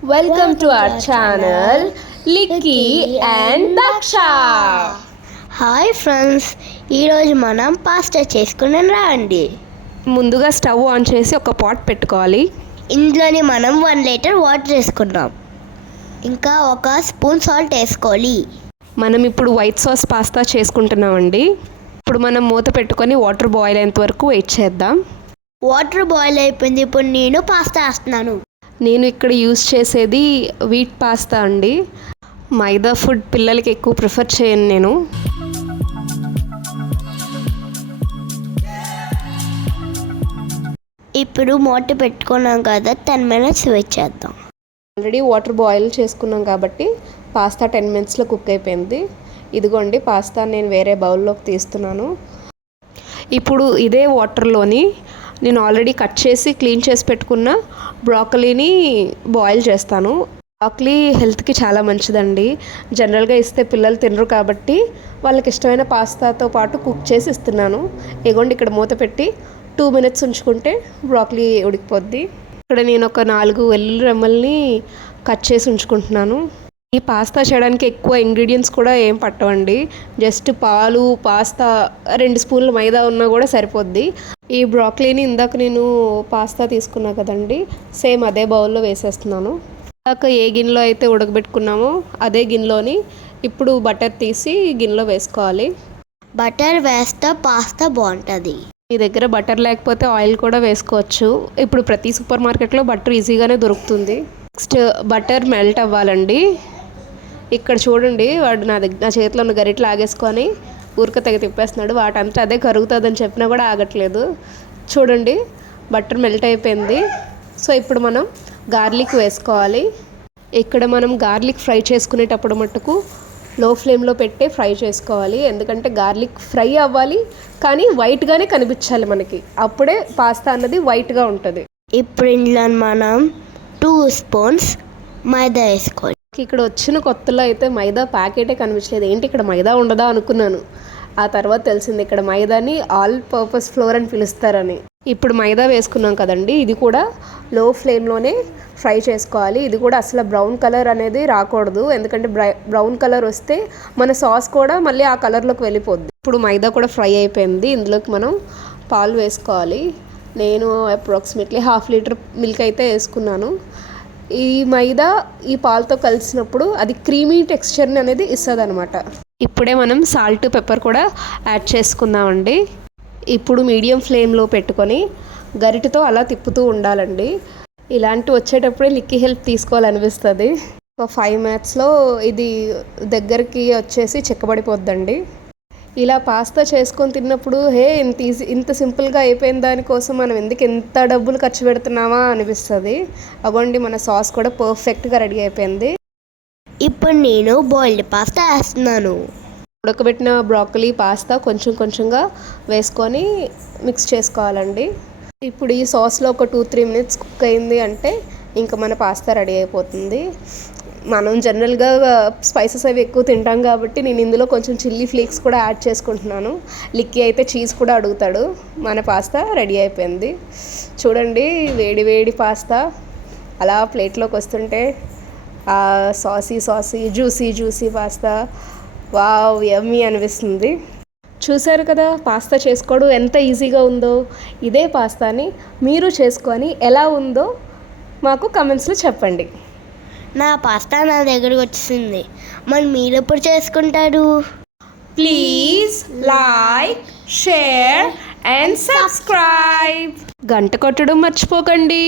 Welcome to our channel, Licky and Daksha. Hi friends, ఈరోజు మనం pasta చేసుకుని రండి. ముందుగా స్టవ్ ఆన్ చేసి ఒక పాట్ పెట్టుకోవాలి. ఇందులోని మనం 1 లీటర్ వాటర్ వేసుకున్నాం. ఇంకా 1 స్పూన్ సాల్ట్ వేసుకోవాలి. మనం ఇప్పుడు వైట్ సాస్ పాస్తా చేసుకుంటున్నామండి. ఇప్పుడు మనం మూత పెట్టుకొని వాటర్ బాయిల్ అయ్యేంత వరకు వెయిట్ చేద్దాం. వాటర్ బాయిల్ అయిపోయింది. ఇప్పుడు నేను పాస్తా వేస్తున్నాను. నేను ఇక్కడ యూజ్ చేసేది వీట్ పాస్తా అండి. మైదా ఫుడ్ పిల్లలకి ఎక్కువ ప్రిఫర్ చేయను నేను. ఇప్పుడు మూత పెట్టుకున్నాం కదా, 10 minutes వెయిట్ చేద్దాం. ఆల్రెడీ వాటర్ బాయిల్ చేసుకున్నాం కాబట్టి పాస్తా 10 minutesలో కుక్ అయిపోయింది. ఇదిగోండి పాస్తా నేను వేరే బౌల్లోకి తీస్తున్నాను. ఇప్పుడు ఇదే వాటర్లోని నేను ఆల్రెడీ కట్ చేసి క్లీన్ చేసి పెట్టుకున్న బ్రాకలీని బాయిల్ చేస్తాను. బ్రాకలీ హెల్త్కి చాలా మంచిదండి. జనరల్గా ఇస్తే పిల్లలు తినరు కాబట్టి వాళ్ళకి ఇష్టమైన పాస్తాతో పాటు కుక్ చేసి ఇస్తున్నాను. ఇగోండి ఇక్కడ మూత పెట్టి 2 minutes ఉంచుకుంటే బ్రాకలీ ఉడికిపోద్ది. ఇక్కడ నేను ఒక 4 వెల్లుల్లి రెమ్మల్ని కట్ చేసి ఉంచుకుంటున్నాను. ఈ పాస్తా చేయడానికి ఎక్కువ ఇంగ్రీడియంట్స్ కూడా ఏం పట్టవండి. జస్ట్ పాలు, పాస్తా, 2 స్పూన్లు మైదా ఉన్నా కూడా సరిపోద్ది. ఈ బ్రాకలీని ఇందాక నేను పాస్తా తీసుకున్నా కదండి, సేమ్ అదే బౌల్లో వేసేస్తున్నాను. ఇందాక ఏ గిన్నెలో అయితే ఉడకబెట్టుకున్నామో అదే గిన్నెలోని ఇప్పుడు బటర్ తీసి గిన్నెలో వేసుకోవాలి. బటర్ వేస్తే పాస్తా బాగుంటుంది. మీ దగ్గర బటర్ లేకపోతే ఆయిల్ కూడా వేసుకోవచ్చు. ఇప్పుడు ప్రతి సూపర్ మార్కెట్లో బటర్ ఈజీగానే దొరుకుతుంది. నెక్స్ట్ బటర్ మెల్ట్ అవ్వాలండి. ఇక్కడ చూడండి, వాడు నా చేతిలో ఉన్న గరిటెలు ఆగేసుకొని ఊరిక తెగ తిప్పేస్తున్నాడు. వాటంతా అదే కరుగుతుందని చెప్పినా కూడా ఆగట్లేదు. చూడండి బటర్ మెల్ట్ అయిపోయింది. సో ఇప్పుడు మనం గార్లిక్ వేసుకోవాలి. ఇక్కడ మనం గార్లిక్ ఫ్రై చేసుకునేటప్పుడు మట్టుకు లో ఫ్లేమ్లో పెట్టి ఫ్రై చేసుకోవాలి. ఎందుకంటే గార్లిక్ ఫ్రై అవ్వాలి, కానీ వైట్గానే కనిపించాలి మనకి. అప్పుడే పాస్తా అన్నది వైట్గా ఉంటుంది. ఇప్పుడు ఇందులో మనం 2 స్పూన్స్ మైదా వేసుకోవాలి. ఇక్కడ వచ్చిన కొత్తలో అయితే మైదా ప్యాకెటే కనిపించలేదు. ఏంటి ఇక్కడ మైదా ఉండదా అనుకున్నాను. ఆ తర్వాత తెలిసింది ఇక్కడ మైదాని ఆల్ పర్పస్ ఫ్లోర్ అని పిలుస్తారని. ఇప్పుడు మైదా వేసుకున్నాం కదండి, ఇది కూడా లో ఫ్లేమ్లోనే ఫ్రై చేసుకోవాలి. ఇది కూడా అసలు బ్రౌన్ కలర్ అనేది రాకూడదు. ఎందుకంటే బ్రౌన్ కలర్ వస్తే మన సాస్ కూడా మళ్ళీ ఆ కలర్లోకి వెళ్ళిపోద్ది. ఇప్పుడు మైదా కూడా ఫ్రై అయిపోయింది. ఇందులోకి మనం పాలు వేసుకోవాలి. నేను అప్రాక్సిమేట్లీ 1/2 లీటర్ మిల్క్ అయితే వేసుకున్నాను. ఈ మైదా ఈ పాలతో కలిసినప్పుడు అది క్రీమీ టెక్స్చర్ని అనేది ఇస్తుంది అనమాట. ఇప్పుడే మనం సాల్ట్, పెప్పర్ కూడా యాడ్ చేసుకుందామండి. ఇప్పుడు మీడియం ఫ్లేమ్లో పెట్టుకొని గరిటెతో అలా తిప్పుతూ ఉండాలండి. ఇలాంటి వచ్చేటప్పుడే లిక్కీ హెల్ప్ తీసుకోవాలనిపిస్తుంది. ఒక 5 minutesలో ఇది దగ్గరికి వచ్చేసి చిక్కబడిపోద్దండి. ఇలా పాస్తా చేసుకొని తిన్నప్పుడు ఇంత సింపుల్గా అయిపోయిన దానికోసం మనం ఎందుకు ఎంత డబ్బులు ఖర్చు పెడుతున్నామా అనిపిస్తుంది. అగోండి మన సాస్ కూడా పర్ఫెక్ట్గా రెడీ అయిపోయింది. ఇప్పుడు నేను బాయిల్డ్ పాస్తా వేస్తున్నాను. ఉడకబెట్టిన బ్రాకలీ పాస్తా కొంచెం కొంచెంగా వేసుకొని మిక్స్ చేసుకోవాలండి. ఇప్పుడు ఈ సాస్లో ఒక 2-3 minutes కుక్ అయింది అంటే ఇంకా మన పాస్తా రెడీ అయిపోతుంది. మనం జనరల్గా స్పైసెస్ అవి ఎక్కువ తింటాం కాబట్టి నేను ఇందులో కొంచెం చిల్లీ ఫ్లేక్స్ కూడా యాడ్ చేసుకుంటున్నాను. లిక్కీ అయితే చీజ్ కూడా అడుగుతాడు. మన పాస్తా రెడీ అయిపోయింది. చూడండి వేడి వేడి పాస్తా అలా ప్లేట్లోకి వస్తుంటే ఆ సాసీ జ్యూసీ పాస్తా వావ్ యమ్మీ అనిపిస్తుంది. చూసారు కదా పాస్తా చేసుకోవడం ఎంత ఈజీగా ఉందో. ఇదే పాస్తాని మీరు చేసుకొని ఎలా ఉందో మాకు కమెంట్స్లో చెప్పండి. నా పాస్తా నా దగ్గరకు వచ్చింది. మరి మీరు ఎప్పుడు చేసుకుంటారు? Please like, share and subscribe. గంట కొట్టడం మర్చిపోకండి.